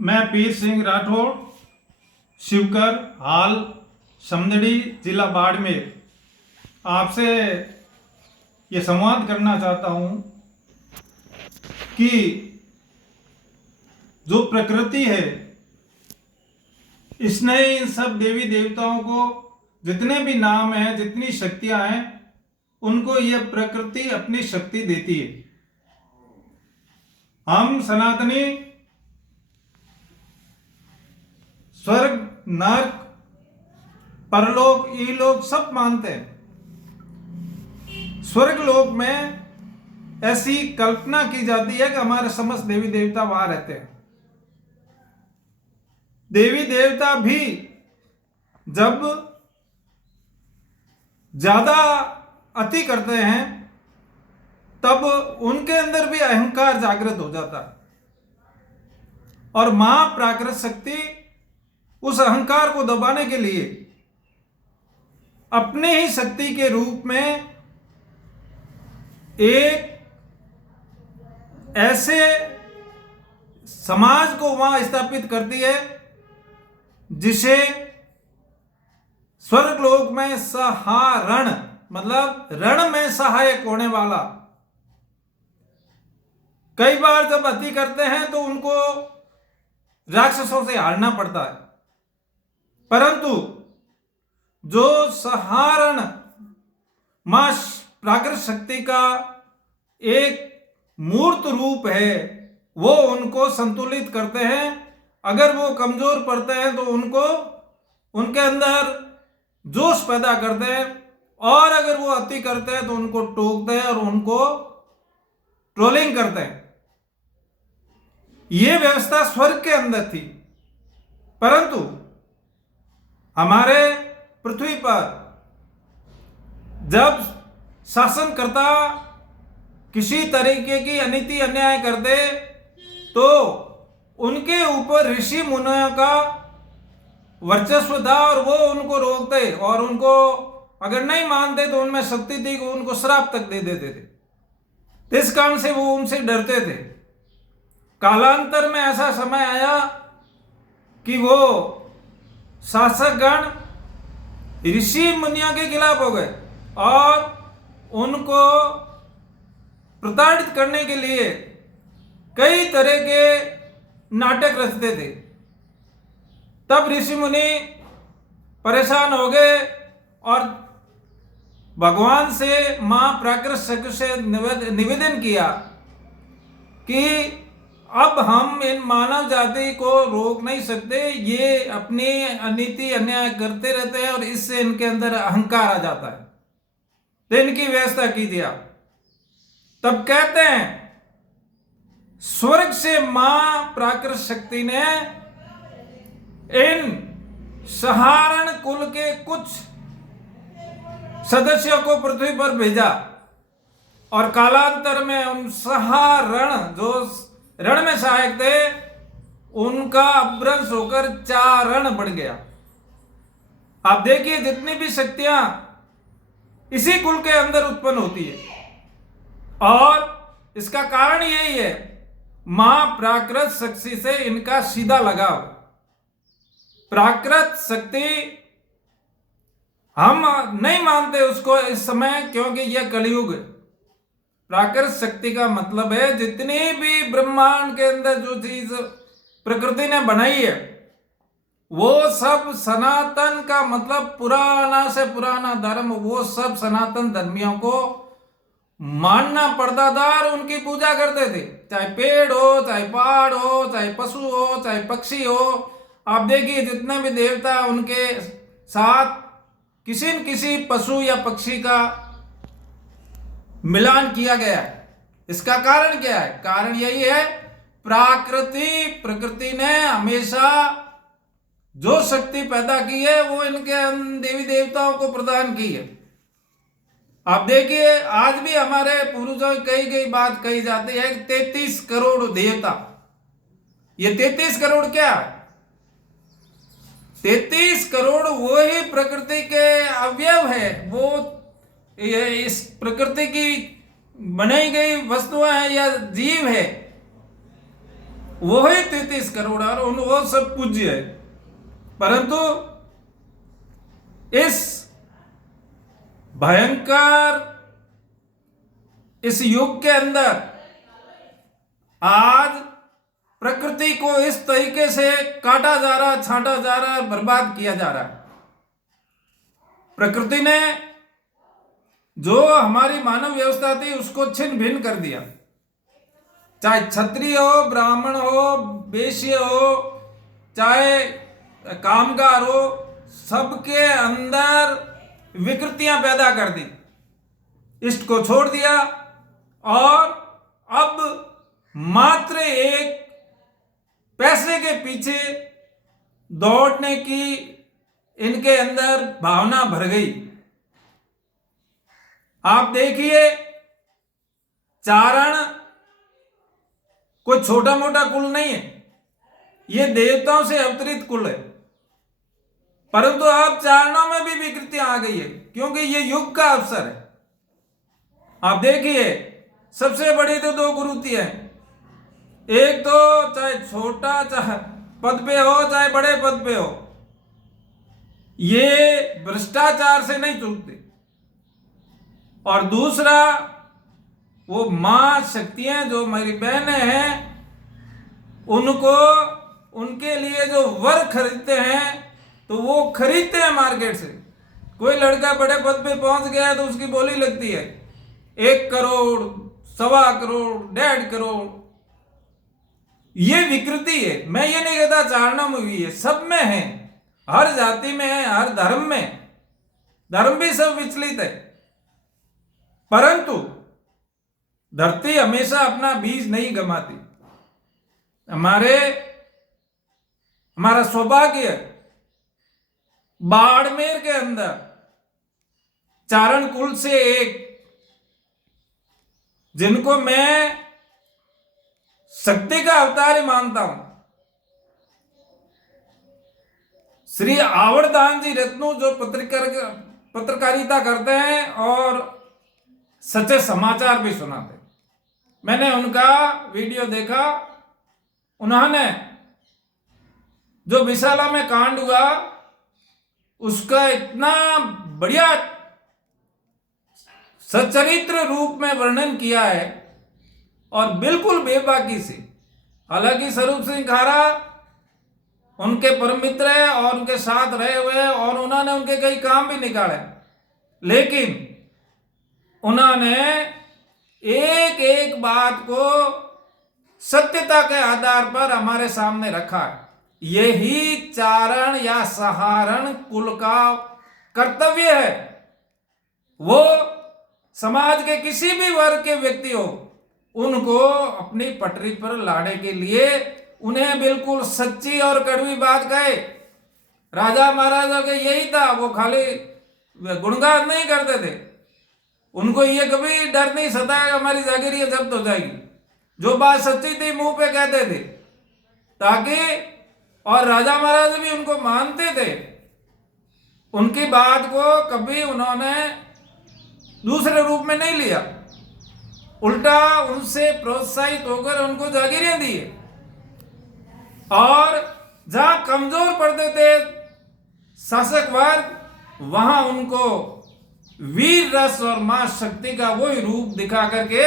मैं पीर सिंह राठौड़, शिवकर, हाल समदड़ी, जिला बाड़मेर, आपसे ये संवाद करना चाहता हूँ कि जो प्रकृति है इसने इन सब देवी देवताओं को जितने भी नाम हैं, जितनी शक्तियां हैं, उनको यह प्रकृति अपनी शक्ति देती है। हम सनातनी स्वर्ग, नरक, परलोक, इलोक सब मानते हैं। स्वर्ग लोक में ऐसी कल्पना की जाती है कि हमारे समस्त देवी देवता वहां रहते हैं। देवी देवता भी जब ज्यादा अति करते हैं तब उनके अंदर भी अहंकार जागृत हो जाता है और मां प्राकृत शक्ति उस अहंकार को दबाने के लिए अपने ही शक्ति के रूप में एक ऐसे समाज को वहां स्थापित करती है जिसे स्वर्गलोक में सहारण, मतलब रण में सहायक होने वाला। कई बार जब अति करते हैं तो उनको राक्षसों से हारना पड़ता है, परंतु जो सहारण मां प्राकृत शक्ति का एक मूर्त रूप है वो उनको संतुलित करते हैं। अगर वो कमजोर पड़ते हैं तो उनको उनके अंदर जोश पैदा करते हैं, और अगर वो अति करते हैं तो उनको टोकते हैं और उनको ट्रोलिंग करते हैं। ये व्यवस्था स्वर्ग के अंदर थी, परंतु हमारे पृथ्वी पर जब शासनकर्ता किसी तरीके की अनीति अन्याय करते तो उनके ऊपर ऋषि मुनियों का वर्चस्व था और वो उनको रोकते, और उनको अगर नहीं मानते तो उनमें शक्ति थी कि उनको श्राप तक दे देते थे। इस कारण से वो उनसे डरते थे। कालांतर में ऐसा समय आया कि वो शासकगण ऋषि मुनियों के खिलाफ हो गए और उनको प्रताड़ित करने के लिए कई तरह के नाटक रचते थे। तब ऋषि मुनि परेशान हो गए और भगवान से, मां प्राकृत शक्ति से निवेदन किया कि अब हम इन मानव जाति को रोक नहीं सकते, ये अपनी अनीति अन्याय करते रहते हैं और इससे इनके अंदर अहंकार आ जाता है, तो इनकी व्यवस्था की दिया। तब कहते हैं स्वर्ग से मां प्राकृत शक्ति ने इन सहारण कुल के कुछ सदस्यों को पृथ्वी पर भेजा और कालांतर में उन सहारण जो रण में सहायक थे उनका अपभ्रंश होकर चारण बढ़ गया। आप देखिए जितनी भी शक्तियां इसी कुल के अंदर उत्पन्न होती है, और इसका कारण यही है मां प्राकृत शक्ति से इनका सीधा लगाव। प्राकृत शक्ति हम नहीं मानते उसको इस समय, क्योंकि यह कलयुग है। प्राकृत शक्ति का मतलब है जितनी भी ब्रह्मांड के अंदर जो चीज प्रकृति ने बनाई है वो सब सनातन का, मतलब पुराना से पुराना धर्म, वो सब सनातन धर्मियों को मानना पड़ता था और उनकी पूजा करते थे। चाहे पेड़ हो, चाहे पहाड़ हो, चाहे पशु हो, चाहे पक्षी हो। आप देखिए जितने भी देवता उनके साथ किसी न किसी पशु या पक्षी का मिलान किया गया है। इसका कारण क्या है? कारण यही है प्रकृति ने हमेशा जो शक्ति पैदा की है वो इनके देवी देवताओं को प्रदान की है। आप देखिए आज भी हमारे पूर्वजों की कई बात कही जाती है 33 करोड़ देवता। ये 33 करोड़ क्या है? 33 करोड़ वो ही प्रकृति के अवयव है, वो इस प्रकृति की बनाई गई वस्तुएं हैं या जीव है। वो ही 33 करोड़ और वो सब पूज्य है। परंतु इस भयंकर इस युग के अंदर आज प्रकृति को इस तरीके से काटा जा रहा, छांटा जा रहा, बर्बाद किया जा रहा है। प्रकृति ने जो हमारी मानव व्यवस्था थी उसको छिन्न भिन्न कर दिया। चाहे क्षत्रिय हो, ब्राह्मण हो, वैश्य हो, चाहे कामगार हो, सबके अंदर विकृतियां पैदा कर दी, इष्ट को छोड़ दिया और अब मात्र एक पैसे के पीछे दौड़ने की इनके अंदर भावना भर गई। आप देखिए, चारण कोई छोटा मोटा कुल नहीं है, ये देवताओं से अवतरित कुल है। परंतु अब चारणों में भी विकृतियां आ गई है, क्योंकि ये युग का अवसर है। आप देखिए, सबसे बड़ी तो दो कुरीति है। एक तो चाहे छोटा चाहे पद पे हो, चाहे बड़े पद पे हो, ये भ्रष्टाचार से नहीं चूकते। और दूसरा, वो मां शक्तियां जो मेरी बहनें हैं, उनको उनके लिए जो वर खरीदते हैं तो वो खरीदते हैं मार्केट से। कोई लड़का बड़े पद पे पहुंच गया तो उसकी बोली लगती है 1 करोड़, 1.25 करोड़, 1.5 करोड़। ये विकृति है। मैं ये नहीं कहता चारणों में भी है, सब में है, हर जाति में है, हर धर्म में। धर्म भी सब विचलित है, परंतु धरती हमेशा अपना बीज नहीं गमाती। हमारा सौभाग्य है, बाड़मेर के अंदर चारण कुल से एक, जिनको मैं शक्ति का अवतार ही मानता हूं, श्री आवड़दान जी रत्नू, जो पत्रकारिता करते हैं और सच्चे समाचार भी सुनाते। मैंने उनका वीडियो देखा। उन्होंने जो विशाला में कांड हुआ उसका इतना बढ़िया सच्चरित्र रूप में वर्णन किया है और बिल्कुल बेबाकी से। हालांकि स्वरूप सिंह खारा उनके परम मित्र है और उनके साथ रहे हुए हैं और उन्होंने उनके कई काम भी निकाले, लेकिन उन्होंने एक एक बात को सत्यता के आधार पर हमारे सामने रखा। यही चारण या सहारण कुल का कर्तव्य है। वो समाज के किसी भी वर्ग के व्यक्ति हो, उनको अपनी पटरी पर लाने के लिए उन्हें बिल्कुल सच्ची और कड़वी बात कहे। राजा महाराजा के यही था, वो खाली गुणगान नहीं करते थे। उनको ये कभी डर नहीं सताया हमारी जागीर जब्त हो जाएगी। जो बात सच्ची थी मुंह पे कहते थे, ताकि और राजा महाराज भी उनको मानते थे। उनकी बात को कभी उन्होंने दूसरे रूप में नहीं लिया, उल्टा उनसे प्रोत्साहित होकर उनको जागीरें दी। और जहां कमजोर पड़ते थे शासक वर्ग, वहां उनको वीर रस और मां शक्ति का वही रूप दिखा करके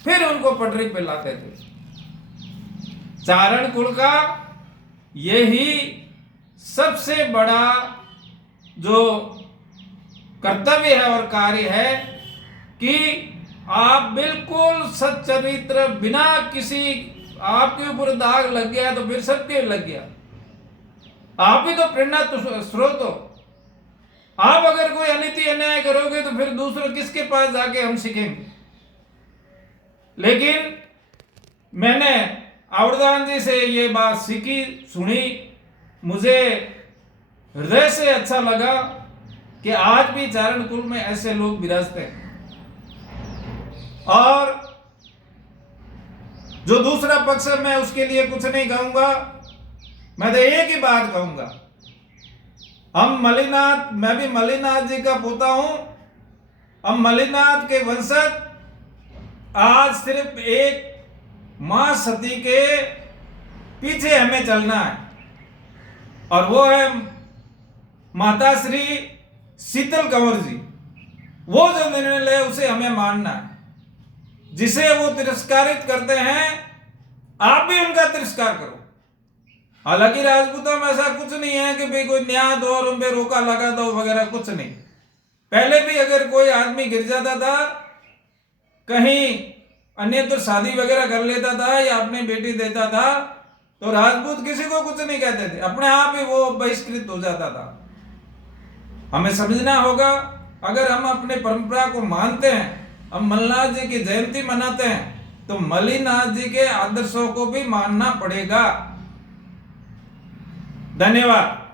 फिर उनको पटरी पे लाते थे। चारण कुल का यही सबसे बड़ा जो कर्तव्य है और कार्य है कि आप बिल्कुल सच्चरित्र, बिना किसी आपके ऊपर दाग लग गया तो फिर सबके लग गया। आप ही तो प्रेरणा स्रोत हो। आप अगर कोई अनिति अन्याय करोगे तो फिर दूसरे किसके पास जाके हम सीखेंगे। लेकिन मैंने आवड़दान जी से ये बात सीखी, सुनी, मुझे हृदय से अच्छा लगा कि आज भी चारण कुल में ऐसे लोग विराजते हैं। और जो दूसरा पक्ष है, मैं उसके लिए कुछ नहीं कहूंगा। मैं तो एक ही बात कहूंगा, मैं भी मलिनाथ जी का पोता हूं। हम मलिनाथ के वंशज आज सिर्फ एक मां सती के पीछे हमें चलना है, और वो है माता श्री शीतल कंवर जी। वो जो निर्णय ले उसे हमें मानना है। जिसे वो तिरस्कारित करते हैं, आप भी उनका तिरस्कार करो। हालांकि राजपूतों में ऐसा कुछ नहीं है कि भाई कोई न्याय दो और उन पे रोका लगा दो वगैरह, कुछ नहीं। पहले भी अगर कोई आदमी गिर जाता था, कहीं अन्यत्र शादी वगैरह कर लेता था या अपनी बेटी देता था, तो राजपूत किसी को कुछ नहीं कहते थे, अपने आप ही वो बहिष्कृत हो जाता था। हमें समझना होगा, अगर हम अपने परंपरा को मानते हैं, हम मल्लनाथ जी की जयंती मनाते हैं, तो मल्लीनाथ जी के आदर्शों को भी मानना पड़ेगा। धन्यवाद।